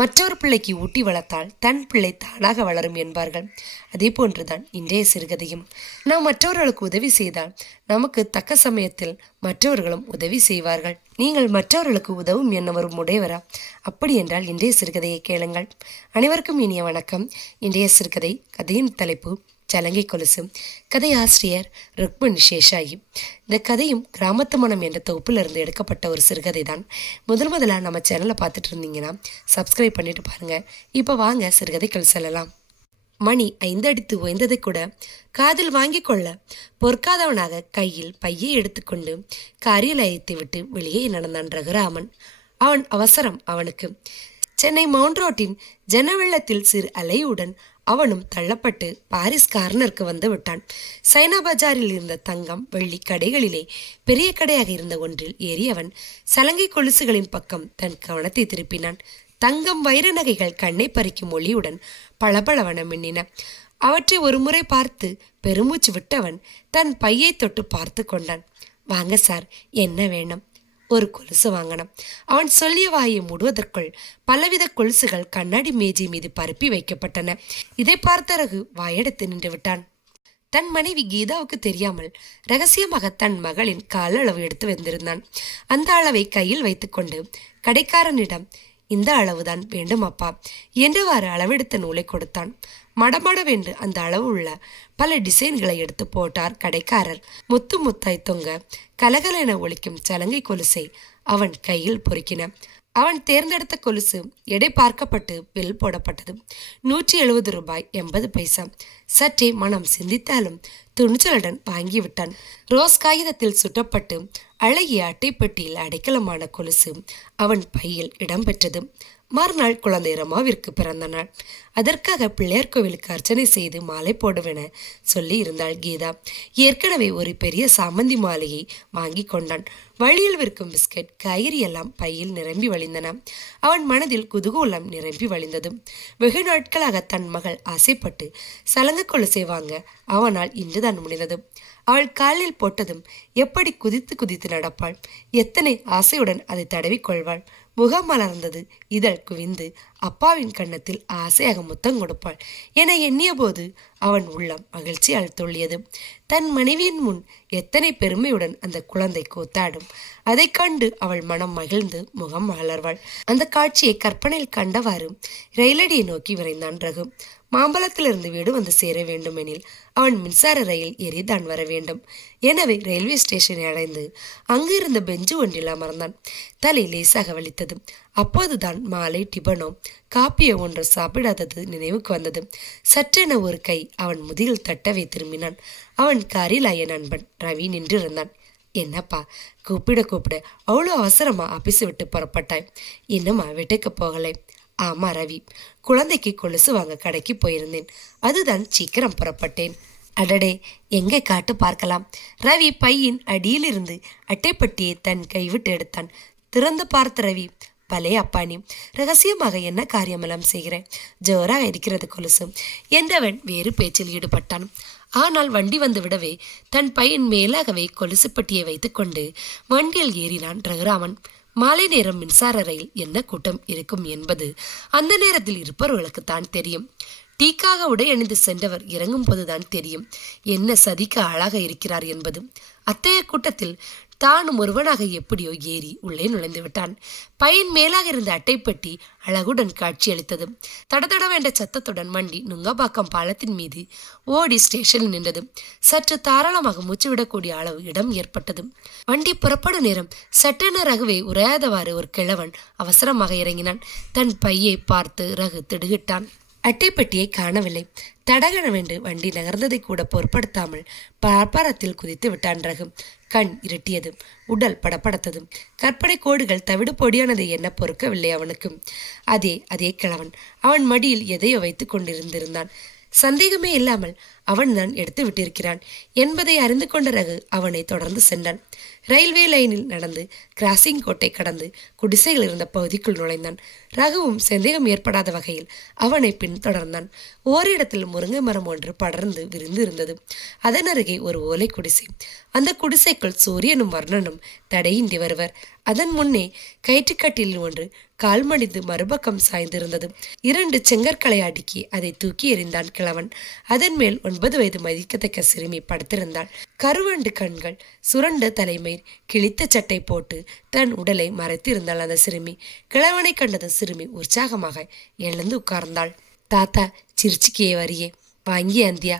மற்றொரு பிள்ளைக்கு ஊட்டி வளர்த்தால் தன் பிள்ளை தானாக வளரும் என்பார்கள். அதே போன்றுதான் இன்றைய சிறுகதையும். நாம் மற்றவர்களுக்கு உதவி செய்தால் நமக்கு தக்க சமயத்தில் மற்றவர்களும் உதவி செய்வார்கள். நீங்கள் மற்றவர்களுக்கு உதவும் எண்ணவரும் உடையவரா? அப்படி என்றால் இன்றைய சிறுகதையை கேளுங்கள். அனைவருக்கும் இனிய வணக்கம். இன்றைய சிறுகதை கதையின் தலைப்பு சலங்கை கொலுசு. கதை ஆசிரியர் ருக்மணி சேஷாயி. இந்த கதையும் கிராமத்து மனம் என்ற தொகுப்பிலிருந்து எடுக்கப்பட்ட ஒரு சிறுகதை தான் முதல் முதலாக நம்ம சேனலை பார்த்துட்டு இருந்தீங்கன்னா சப்ஸ்கிரைப் பண்ணிட்டு பாருங்கள் இப்போ வாங்க சிறுகதைகள் செல்லலாம். மணி ஐந்தடித்து ஓய்ந்ததை கூட காதில் வாங்கி கொள்ள பொற்காதவனாக கையில் பையை எடுத்துக்கொண்டு காரியாலயத்தை விட்டு வெளியே நடந்தான் ரகுராமன். அவன் அவசரம் அவனுக்கு. சென்னை மவுண்ட் ரோட்டின் ஜனவெள்ளத்தில் சிறு அலையுடன் அவனும் தள்ளப்பட்டு பாரிஸ் கார்னருக்கு வந்து விட்டான். சைனா பஜாரில் இருந்த தங்கம் வெள்ளி கடைகளிலே பெரிய கடையாக இருந்த ஒன்றில் ஏறி அவன் சலங்கை கொலுசுகளின் பக்கம் தன் கவனத்தை திருப்பினான். தங்கம் வைர நகைகள் கண்ணை பறிக்கும் ஒளியுடன் பளபளவன மின்னின. அவற்றை ஒருமுறை பார்த்து பெருமூச்சு விட்டவன் தன் பையை தொட்டு பார்த்து கொண்டான். வாங்க சார் என்ன வேணும்? ஒரு கொலுசு வாங்கணும். அவன் சொல்லிய வாயை மூடுவதற்குள் பலவித கொலுசுகள் கண்ணாடி மேஜை மீது பரப்பி வைக்கப்பட்டன. இதை பார்த்த ரகு வாயெடுத்து நின்று விட்டான். தன் மனைவி கீதாவுக்கு தெரியாமல் ரகசியமாக தன் மகளின் கால அளவு எடுத்து வந்திருந்தான். அந்த அளவை கையில் வைத்துக்கொண்டு கடைக்காரனிடம் இந்த அளவுதான் வேண்டும் அப்பா என்றவாறு அளவெடுத்த நூலை கொடுத்தான். மடமடவென்று அந்த அளவு உள்ள பல டிசைன்களை எடுத்து போட்டார் கடைக்காரர். முத்து முத்தாய் தொங்க கலகலென ஒழிக்கும் சலங்கை கொலுசை அவன் கையில் பொறுக்கின. அவன் தேர்ந்தெடுத்த கொலுசு எடை பார்க்கப்பட்டு பில் போடப்பட்டது. நூற்றி எழுபது ரூபாய் எண்பது பைசா. சற்றே மனம் சிந்தித்தாலும் துணிச்சலுடன் வாங்கிவிட்டான். ரோஸ் காகிதத்தில் சுட்டப்பட்டு அழகிய அட்டைப்பெட்டியில் அடைக்கலமான கொலுசு அவன் பையில் இடம்பெற்றது. மறுநாள் குழந்தைரமாவிற்கு பிறந்த நாள். அதற்காக பிள்ளையார் கோவிலுக்கு அர்ச்சனை செய்து மாலை போடுவென சொல்லி இருந்தாள் கீதா. ஏற்கனவே ஒரு பெரிய சாமந்தி மாலையை வாங்கி கொண்டான். வழியில் விற்கும் பிஸ்கட் காய்கறி எல்லாம் பையில் நிரம்பி வழிந்தன. அவன் மனதில் குதூகூலம் நிரம்பி வழிந்தது. வெகு நாட்களாக தன் மகள் ஆசைப்பட்டு சலங்க கொலுசை வாங்க அவனால் இன்றுதான் முடிந்தது. அவள் காலில் போட்டதும் எப்படி குதித்து குதித்து நடப்பாள். எத்தனை ஆசையுடன் அதை தடவிக் கொள்வாள். முகம் மலர்ந்தது. இதழ் குவிந்து அப்பாவின் கன்னத்தில் ஆசையாக முத்தம் கொடுப்பாள். என எண்ணிய போது அவன் உள்ளம் மகிழ்ச்சி அழுத்துள்ளியது தன் மனைவியின் முன் எத்தனை பெருமையுடன் அந்த குழந்தை கூத்தாடும். அதைக் கண்டு அவள் மனம் மகிழ்ந்து முகம் மலர்வாள். அந்த காட்சியை கற்பனையில் கண்டவாறு ரயிலடியை நோக்கி விரைந்தான் ரகு. மாம்பலத்திலிருந்து வீடு வந்து சேர வேண்டுமெனில் அவன் மின்சார ரயில் ஏறிதான் வர வேண்டும். எனவே ரயில்வே ஸ்டேஷனை அடைந்து அங்கு இருந்த பெஞ்சு ஒன்றில் அமர்ந்தான். தலை லேசாக வலித்தது. அப்போதுதான் மாலை டிபனோ காப்பியோ ஒன்று சாப்பிடாதது நினைவுக்கு வந்தது. சற்றென ஒரு கை அவன் முதுகில் தட்டவே திரும்பினான். அவன் கரிலாய நண்பன் ரவி நின்றிருந்தான். என்னப்பா கூப்பிட கூப்பிட. அவ்வளோ அவசரமா ஆபீஸ் விட்டு புறப்பட்டாய். இன்னுமா வீட்டுக்கு போகலை. ஆமா ரவி குழந்தைக்கு கொலுசு வாங்க கடைக்கு போயிருந்தேன். அதுதான் சீக்கிரம் புறப்பட்டேன். அடடே எங்கே காட்டு பார்க்கலாம்? ரவி பையின் அடியிலிருந்து அட்டைப்பட்டியை தன் கைவிட்டு எடுத்தான். திறந்து பார்த்த ரவி பலே அப்பானி ரகசியமாக என்ன காரியமெல்லாம் செய்கிறேன்? ஜோரா இருக்கிறது கொலுசு. என்றவன் வேறு பேச்சில் ஈடுபட்டான். ஆனால் வண்டி வந்து விடவே தன் பையன் மேலாகவே கொலுசு பெட்டியை வைத்துக்கொண்டு வண்டியில் ஏறினான் ரகுராமன். மாலை நேரம் மின்சார ரயில் என்ன கூட்டம் இருக்கும் என்பது அந்த நேரத்தில் இருப்பவர்களுக்கு தான் தெரியும். டீக்காக உடை அணிந்து சென்றவர் இறங்கும் போதுதான் தெரியும். என்ன சதிக்க ஆளாக இருக்கிறார் என்பது. அத்தகைய கூட்டத்தில் தானும் ஒருவனாக எப்படியோ ஏறி உள்ளே நுழைந்து விட்டான் பையன் மேலாக இருந்த அட்டைப்பட்டி அழகுடன் காட்சியளித்தது. தடதடவென்ற சத்தத்துடன் வண்டி நுங்கபாக்கம் பாலத்தின் மீது ஓடி ஸ்டேஷனில் நின்றது. சற்று தாராளமாக மூச்சு விடக்கூடிய அளவு இடம் ஏற்பட்டது. வண்டி புறப்படும் நேரம் சட்டென ரகுவை உரையாதவாறு ஒரு கிழவன் அவசரமாக இறங்கினான். தன் பையை பார்த்து ரகு திடுகிட்டான். அட்டைப்பட்டியை காணவில்லை. தடகணவென்று வண்டி நகர்ந்ததை கூட பொருட்படுத்தாமல் பாரத்தில் குதித்து விட்டான் ரகு. கண் இருட்டியது. உடல் படப்படத்தது கற்பனை கோடுகள் தவிடு பொடியானதை என்ன பொறுக்கவில்லை அவனுக்கு. அதே அதே கிழவன். அவன் மடியில் எதையோ வைத்து கொண்டிருந்திருந்தான். சந்தேகமே இல்லாமல் அவன் தான் எடுத்து விட்டிருக்கிறான். என்பதை அறிந்து கொண்ட ரகு அவனை தொடர்ந்து சென்றான். ரயில்வே லைனில் நடந்து கிராசிங் கோட்டை கடந்து குடிசைகள் இருந்த பகுதிக்குள் நுழைந்தான். ரகுவும் சந்தேகம் ஏற்படாத வகையில் அவனை பின் தொடர்ந்தான். ஓரிடத்தில் முருங்கை மரம் ஒன்று படர்ந்து விரிந்து இருந்தது. அதன் அருகே ஒரு ஓலை குடிசை. அந்த குடிசைக்குள் சூரியனும் வர்ணனும் தடையின்றி வருவர். அதன் முன்னே கயிற்றுக்கட்டில் ஒன்று கால் மடிந்து மறுபக்கம் சாய்ந்திருந்தது. இரண்டு செங்கற்களை அடுக்கி அதை தூக்கி எறிந்தான் கிழவன். அதன் மேல் ஒன்று ஒன்பது வயது மதிக்கத்தக்க சிறுமி படுத்திருந்தாள். கருவண்டு கண்கள் சுரண்ட தலைமை கிழித்த சட்டை போட்டு தன் உடலை மறைத்திருந்தாள் அந்த சிறுமி. கிழவனை கண்டது சிறுமி உற்சாகமாக எழுந்து உட்கார்ந்தாள். தாத்தா சிரிச்சுக்கியே வரியே. வாங்கி அந்தியா.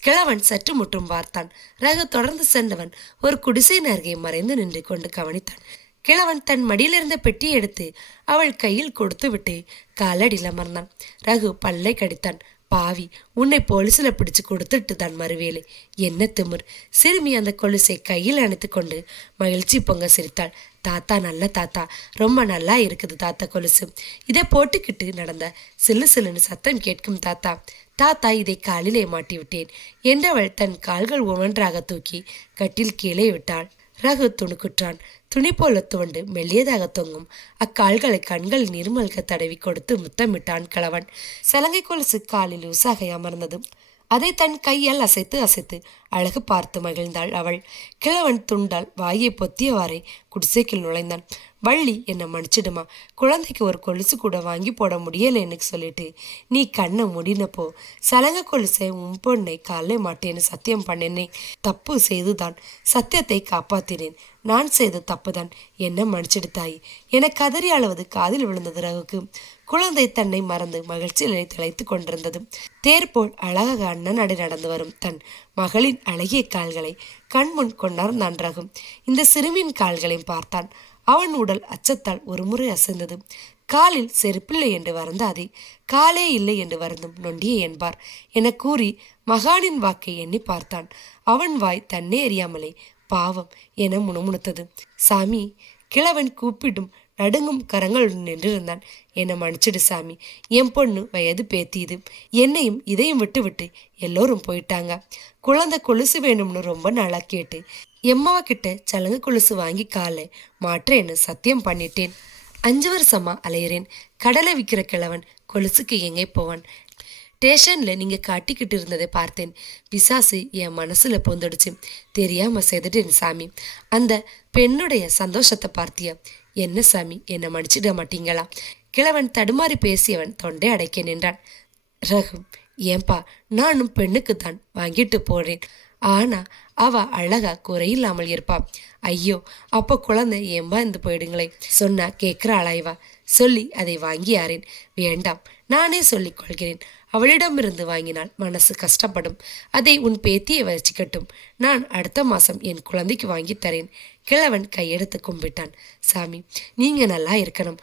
கிழவன் சற்று முற்றும் பார்த்தான். ரகு தொடர்ந்து சென்றவன் ஒரு குடிசையின் அருகே மறைந்து நின்று கொண்டு கவனித்தான். கிழவன் தன் மடியிலிருந்த பெட்டி எடுத்து அவள் கையில் கொடுத்து விட்டு காலடியில் அமர்ந்தான் ரகு பல்லை கடித்தான். பாவி உன்னை போலீஸ்ல பிடிச்சு கொடுத்துட்டு தான் மறுவேலை. என்ன திமிர். சிறுமி அந்த கொலுசை கையில் அணைத்து கொண்டு மகிழ்ச்சி பொங்க சிரித்தாள். தாத்தா நல்ல தாத்தா. ரொம்ப நல்லா இருக்குது தாத்தா கொலுசு. இதை போட்டுக்கிட்டு நடந்த சில்லு சில்லுன்னு சத்தம் கேட்கும் தாத்தா. தாத்தா இதை காலிலே மாட்டி விட்டேன் என்றவள் தன் கால்கள் ஒவ்வொன்றாக தூக்கி கட்டில் கீழே விட்டாள். ரகு துணுக்குற்றான். துணி போல துவண்டு மெல்லியதாக தொங்கும். அக்கால்களை கண்கள் நிர்மல்க தடவி கொடுத்து முத்தமிட்டான் கிழவன் சலங்கை கொலுசு காலில் உசாகை அமர்ந்ததும். அதை தன் கையால் அசைத்து அசைத்து அழகு பார்த்து மகிழ்ந்தாள் அவள். கிழவன் துண்டால் வாயை பொத்தியவாறே குடிசைக்குள் நுழைந்தான். வள்ளி என்னை மன்னிச்சிடுமா? குழந்தைக்கு ஒரு கொலுசு கூட வாங்கி போட முடியலை எனக்கு சொல்லிட்டு. நீ கண்ணை முடினப்போ சலங்க கொலுசை உன் பொண்ணை காலை மாட்டேன்னு சத்தியம் பண்ணினேன் தப்பு செய்துதான் சத்தியத்தை காப்பாத்தினேன். நான் செய்த தப்புதான். என்ன மன்னிச்சிடு தாய் என கதறி அளவது காதில் விழுந்தது ரகுக்கு குழந்தை தன்னை மறந்து மகிழ்ச்சியிலே திளைத்து கொண்டிருந்தது. தேர்போல் அழகாக அண்ணன் நடை நடந்து வரும் தன் மகளின் அழகிய கால்களை கண்முன் கொண்டார் நன்றாகும். இந்த சிறுமியின் கால்களையும் பார்த்தான். அவன் உடல் அச்சத்தால் ஒருமுறை அசைந்தது. காலில் செருப்பில்லை என்று வருந்தாதே காலே இல்லை என்று வருந்தும் நொண்டியே என்பார் என கூறி மகானின் வாக்கை எண்ணி பார்த்தான். அவன் வாய் தன்னே அறியாமலே பாவம் என முணுமுணுத்தது. சாமி கிழவன் கூப்பிடும் நடுங்கும் கரங்கள் நின்றிருந்தான். என்னை மன்னிச்சிடு சாமி. என் பொண்ணு வயது பேத்தியது. என்னையும் இதையும் விட்டு விட்டு எல்லோரும் போயிட்டாங்க. குழந்தை கொலுசு வேணும்னு ரொம்ப நாளா கேட்டு எம்மாவா கிட்ட சலங்கு கொலுசு வாங்கி காலை மாற்றேன்னு சத்தியம் பண்ணிட்டேன். அஞ்சு வருஷமா அலையிறேன். கடலை விற்கிற கிழவன் கொலுசுக்கு எங்கே போவான்? ஸ்டேஷன்ல நீங்க காட்டிக்கிட்டு இருந்ததை பார்த்தேன். பிசாசு என் மனசுல பொந்துடுச்சு தெரியாம செய்துட்டேன் சாமி. அந்த பெண்ணுடைய சந்தோஷத்தை பார்த்தியா? என்ன சாமி என்னை மன்னிச்சிட மாட்டீங்களா? கிழவன் தடுமாறி பேசியவன் தொண்டை அடைக்க நின்றான். ரகு ஏன்பா நானும் பெண்ணுக்கு தான் வாங்கிட்டு போறேன். ஆனா அவ அழகா குறையில்லாமல் இருப்பா. ஐயோ அப்போ குழந்தை ஏம்பா இருந்து போயிடுங்களே? சொன்னா கேட்கிற ஆளாய்வா சொல்லி அதை வாங்கி யாரேன்? வேண்டாம் நானே சொல்லிக் கொள்கிறேன். அவளிடமிருந்து வாங்கினால் மனசு கஷ்டப்படும். அதை உன் பேத்தியை வச்சுக்கட்டும். நான் அடுத்த மாசம் என் குழந்தைக்கு வாங்கி தரேன். கிழவன் கையெடுத்து கும்பிட்டான். சாமி நீங்க நல்லா இருக்கணும்.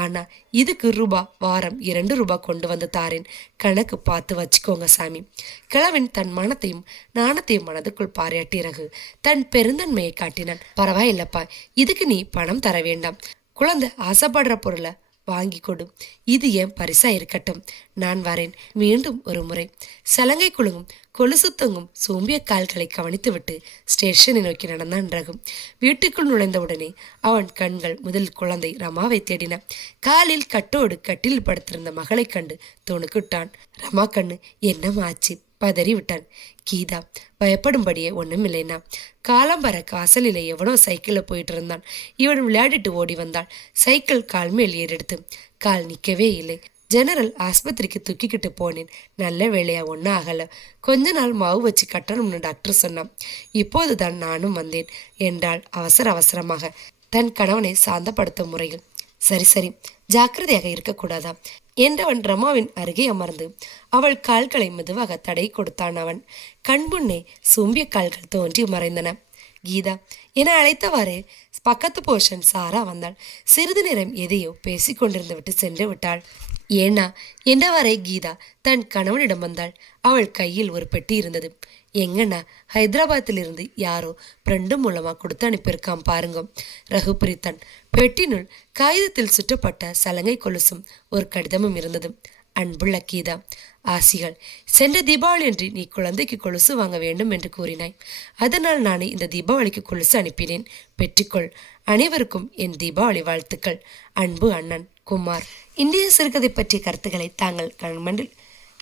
ஆனா இதுக்கு ரூபா வாரம் இரண்டு ரூபா கொண்டு வந்து தாரேன். கணக்கு பார்த்து வச்சுக்கோங்க சாமி. கிழவன் தன் மனத்தையும் நாணத்தையும் மனதுக்குள் பாராட்டி ரகு தன் பெருந்தன்மையை காட்டினான். பரவாயில்லப்பா இதுக்கு நீ பணம் தர வேண்டாம். குழந்தை ஆசைப்படுற பொருளை வாங்கி கொடு. இது என் பரிசா இருக்கட்டும். நான் வரேன். மீண்டும் ஒரு முறை. சலங்கை குழுங்கும் கொலுசு தொங்கும் சோம்பிய கால்களை கவனித்துவிட்டு ஸ்டேஷனை நோக்கி நடந்தான் ரகும் வீட்டுக்குள் நுழைந்தவுடனே அவன் கண்கள் முதல் குழந்தை ரமாவை தேடின. காலில் கட்டோடு கட்டில் படுத்திருந்த மகளைக் கண்டு துணுக்குட்டான். ரமா கண்ணு என்னமாச்சு பதறி விட்டான் கீதா பயப்படும்படியே ஒன்றும் இல்லைனா காலம் வர காசலில் எவனோ சைக்கிளில் போயிட்டு இருந்தான். இவன் விளையாடிட்டு ஓடி வந்தாள் சைக்கிள் கால் மேல் ஏறெடுத்து. கால் நிற்கவே இல்லை. ஜெனரல் ஆஸ்பத்திரிக்கு தூக்கிக்கிட்டு போனேன். நல்ல வேலையா ஒன்றும் ஆகலை. கொஞ்ச நாள் மாவு வச்சு கட்டணும்னு டாக்டர் சொன்னான். இப்போது தான் நானும் வந்தேன். என்றாள் அவசர அவசரமாக. தன் கணவனை சாந்தப்படுத்தும் முறையில். சரி சரி. ஜாக்கிரதையாக இருக்கக்கூடாதா? என்றவன் ரமாவின் அருகே அமர்ந்து அவள் கால்களை மெதுவாக தடை கொடுத்தான் அவன். கண்முன்னே சூம்பிய கால்கள் தோன்றி மறைந்தன. கீதா என அழைத்தவாறு பக்கத்து போர்ஷன் சாரா வந்தாள். சிறிது நேரம் எதையோ பேசிக் கொண்டிருந்து விட்டு சென்று விட்டாள். ஏன்னா என்றவாறே கீதா தன் கணவனிடம் வந்தாள். அவள் கையில் ஒரு பெட்டி இருந்தது. எங்கண்ணா ஹைதராபாத்திலிருந்து யாரோ ஃப்ரெண்டு மூலமா கொடுத்து அனுப்பியிருக்கான் பாருங்க. ரகுபிரித்தன் பெட்டினுள் காகிதத்தில் சுற்றப்பட்ட சலங்கை கொலுசும் ஒரு கடிதமும் இருந்தது. அன்புள்ள கீதா ஆசிகள் சென்ற தீபாவளியன்றி நீ குழந்தைக்கு கொலுசு வாங்க வேண்டும் என்று கூறினாய். அதனால் நானே இந்த தீபாவளிக்கு கொலுசு அனுப்பினேன். பெற்றுக்கொள். அனைவருக்கும் என் தீபாவளி வாழ்த்துக்கள். அன்பு அண்ணன் குமார். இந்திய சிறுகதை பற்றிய கருத்துக்களை தாங்கள் கமெண்டில்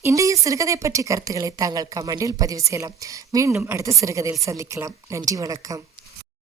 இன்றைய சிறுகதை பற்றி கருத்துக்களை தாங்கள் கமெண்டில் பதிவு செய்யலாம். மீண்டும் அடுத்த சிறுகதையில் சந்திக்கலாம். நன்றி வணக்கம்.